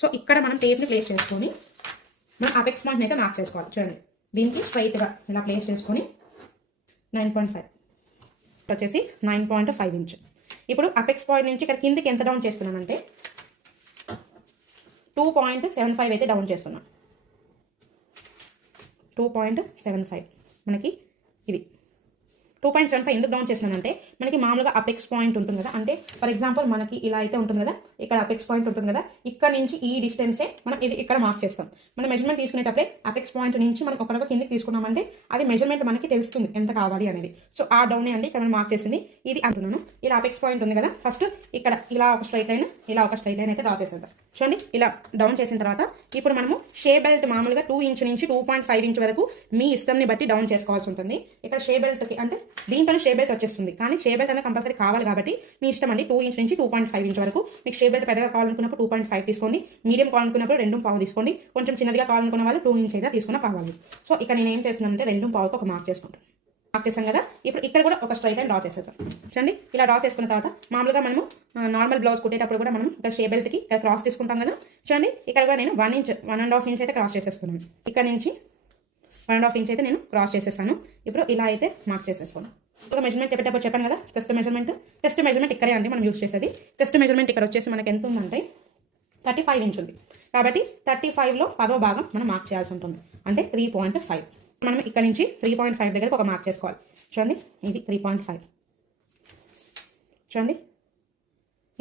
So ఇక్కడ మనం టేప్ని place చేసుకొని మనం అపెక్స్ పాయింట్ని అయితే మార్క్ చేసుకోవాలి. చూడండి. దీనికి స్ట్రైట్గా ఇలా ప్లేస్ చేసుకొని నైన్ పాయింట్ ఫైవ్ వచ్చేసి నైన్ పాయింట్ ఫైవ్ ఇంచ్ ఇప్పుడు అపెక్స్ పాయింట్ నుంచి ఇక్కడ కిందకి ఎంత డౌన్ చేస్తున్నానంటే టూ పాయింట్ సెవెన్ ఫైవ్ అయితే డౌన్ చేస్తున్నాను టూ పాయింట్ సెవెన్ ఫైవ్ మనకి ఇది. టూ పాయింట్ సెవెన్ ఫైవ్ ఎందుకు డౌన్ చేస్తున్నానంటే మనకి మామూలుగా అపెక్స్ పాయింట్ ఉంటుంది కదా అంటే ఫర్ ఎగ్జాంపుల్ మనకి ఇలా అయితే ఉంటుంది కదా ఇక్కడ అపెక్స్ పాయింట్ ఉంటుంది కదా ఇక్కడ నుంచి ఈ డిస్టెన్సే మనం ఇది ఇక్కడ మార్క్ చేస్తాం. మనం మెజర్మెంట్ తీసుకునేటప్పుడే అపెక్స్ పాయింట్ నుంచి మనం ఒకరవ కిందకి తీసుకున్నామంటే అది మెజర్మెంట్ మనకి తెలుస్తుంది ఎంత కావాలి అనేది. సో ఆ డౌనే అండి ఇక్కడ మనం మార్క్ చేసింది. ఇది అంటున్నాను. ఇలా అపెక్స్ పాయింట్ ఉంది కదా ఫస్ట్ ఇక్కడ ఇలా ఒక స్ట్రైట్ లైన్ ఇలా ఒక స్ట్రైట్ లైన్ అయితే డ్రా చేసేద్దాం. చూడండి ఇలా డౌన్ చేసిన తర్వాత ఇప్పుడు మనము షే బెల్ట్ మామూలుగా టూ ఇంచ్ నుంచి టూ పాయింట్ ఫైవ్ ఇంచ్ వరకు మీ ఇష్టంని బట్టి డౌన్ చేసుకోవాల్సి ఉంటుంది. ఇక్కడ షే బెల్ట్కి అంటే దీంట్లోనే షే బెల్ట్ వచ్చేస్తుంది. కానీ షే బెల్ట్ అనేది కంపల్సరీ కావాలి కాబట్టి మీ ఇష్టం అండి టూ ఇంచ్ నుంచి టూ పాయింట్ ఫైవ్ ఇంచ్ వరకు. మీకు షే బెల్ట్ పెద్దగా కావాలనుకున్నప్పుడు టూ పాయింట్ ఫైవ్ తీసుకోండి. మీడియం కావాలనుకున్నప్పుడు రెండు పావు తీసుకోండి. కొంచెం చిన్నదిగా కావాలనుకున్న వాళ్ళు టూ ఇంచ్ అయితే తీసుకున్న పావాలి సో ఇక్కడ నేను ఏం చేస్తున్నానంటే రెండు పావుకి ఒక మార్క్ చేసుకుంటాను మార్క్ చేసాం కదా? ఇప్పుడు ఇక్కడ కూడా ఒక స్ట్రైట్ లైన్ డ్రా చేసేద్దాం. చూడండి ఇలా డ్రా చేసుకున్న తర్వాత మామూలుగా మనము నార్మల్ బ్లౌజ్ కుట్టేటప్పుడు కూడా మనం ఇక్కడ షే బెల్ట్కి ఇక్కడ క్రాస్ తీసుకుంటాం కదా? చూడండి ఇక్కడ కూడా నేను one inch one and half inch అయితే క్రాస్ చేసేసుకున్నాను. ఇక్కడ నుంచి వన్ అండ్ హాఫ్ ఇంచ్ అయితే నేను క్రాస్ చేసేసాను. ఇప్పుడు ఇలా అయితే మార్క్ చేసేసుకున్నాను ఒక మెజర్మెంట్ చెప్పేటప్పుడు చెప్పాను కదా? చెస్ట్ మెజర్మెంట్ చెస్ట్ మెజర్మెంట్ ఇక్కడే అండి మనం యూస్ చేసేది. చెస్ట్ మెజర్మెంట్ ఇక్కడ వచ్చేసి మనకి ఎంత ఉందంటే థర్టీ ఫైవ్ ఇంచ్ ఉంది. కాబట్టి థర్టీ ఫైవ్లో పదో భాగం మనం మార్క్ చేయాల్సి ఉంటుంది. అంటే త్రీ పాయింట్ ఫైవ్ మనం ఇక్కడ నుంచి త్రీ పాయింట్ ఫైవ్ దగ్గరకు ఒక మార్క్ చేసుకోవాలి. చూడండి ఇది త్రీ పాయింట్ ఫైవ్ చూడండి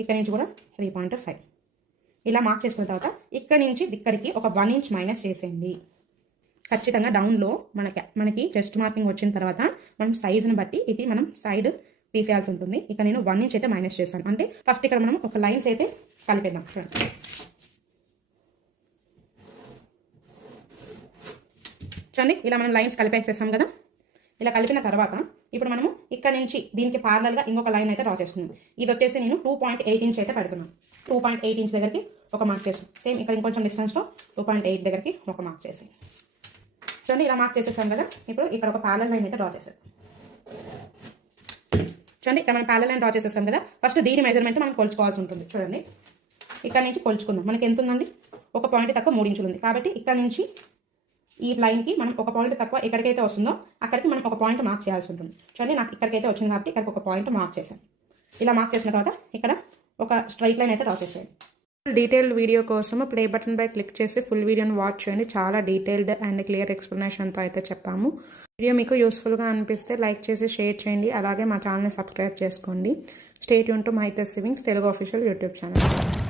ఇక్కడ నుంచి కూడా త్రీ పాయింట్ ఫైవ్ ఇలా మార్క్ చేసుకున్న తర్వాత ఇక్కడ నుంచి ఇక్కడికి ఒక వన్ ఇంచ్ మైనస్ చేసేయండి. ఖచ్చితంగా డౌన్లో మనకి మనకి చెస్ట్ మార్కింగ్ వచ్చిన తర్వాత మనం సైజుని బట్టి ఇది మనం సైడ్ తీసేయాల్సి ఉంటుంది. ఇక్కడ నేను వన్ ఇంచ్ అయితే మైనస్ చేశాను. అంటే ఫస్ట్ ఇక్కడ మనం ఒక లైన్స్ అయితే కలిపేద్దాం. చూడండి. చూడండి ఇలా మనం లైన్స్ కలిపేసేసాం కదా? ఇలా కలిపిన తర్వాత ఇప్పుడు మనము ఇక్కడ నుంచి దీనికి పార్లల్గా ఇంకొక లైన్ అయితే డ్రా చేసుకున్నాం ఇది వచ్చేసి నేను టూ పాయింట్ ఎయిట్ ఇంచ్ అయితే పెడుతున్నాను. టూ పాయింట్ ఎయిట్ ఇంచ్ దగ్గరికి ఒక మార్క్ చేసాం సేమ్ ఇక్కడ ఇంకొంచెం డిస్టెన్స్లో టూ పాయింట్ ఎయిట్ దగ్గరికి ఒక మార్క్ చేసాం చూడండి ఇలా మార్క్ చేసేసాం కదా? ఇప్పుడు ఇక్కడ ఒక ప్యాలల్ లైన్ అయితే డ్రా చేసేది చూడండి ఇక్కడ మనం ప్యాలల్ లైన్ డ్రా చేసేసాం కదా? ఫస్ట్ దీని మెజర్మెంట్ మనం కొలుచుకోవాల్సి ఉంటుంది. చూడండి. ఇక్కడ నుంచి కొలుచుకుందాం. మనకి ఎంత ఉందండి? ఒక పాయింట్ తక్కువ మూడు ఇంచులు ఉంది. కాబట్టి ఇక్కడ నుంచి ఈ లైన్కి మనం ఒక పాయింట్ తక్కువ ఎక్కడికైతే వస్తుందో అక్కడికి మనం ఒక పాయింట్ మార్క్ చేయాల్సి ఉంటుంది. చూడండి నాకు ఇక్కడికైతే వచ్చింది కాబట్టి ఇక్కడికి ఒక పాయింట్ మార్క్ చేశాను. ఇలా మార్క్ చేసిన తర్వాత ఇక్కడ ఒక స్ట్రైట్ లైన్ అయితే డ్రా చేసేయండి. డీటెయిల్డ్ వీడియో కోసం ప్లే బటన్ పై క్లిక్ చేసి ఫుల్ వీడియోని వాచ్ చేయండి. చాలా డీటెయిల్డ్ అండ్ క్లియర్ ఎక్స్ప్లెనేషన్తో అయితే చెప్పాము. వీడియో మీకు యూస్ఫుల్గా అనిపిస్తే లైక్ చేసి షేర్ చేయండి. అలాగే మా ఛానల్ని సబ్స్క్రైబ్ చేసుకోండి. స్టేట్ యూన్ టు మైతే సివింగ్స్ తెలుగు ఆఫీషియల్ యూట్యూబ్ ఛానల్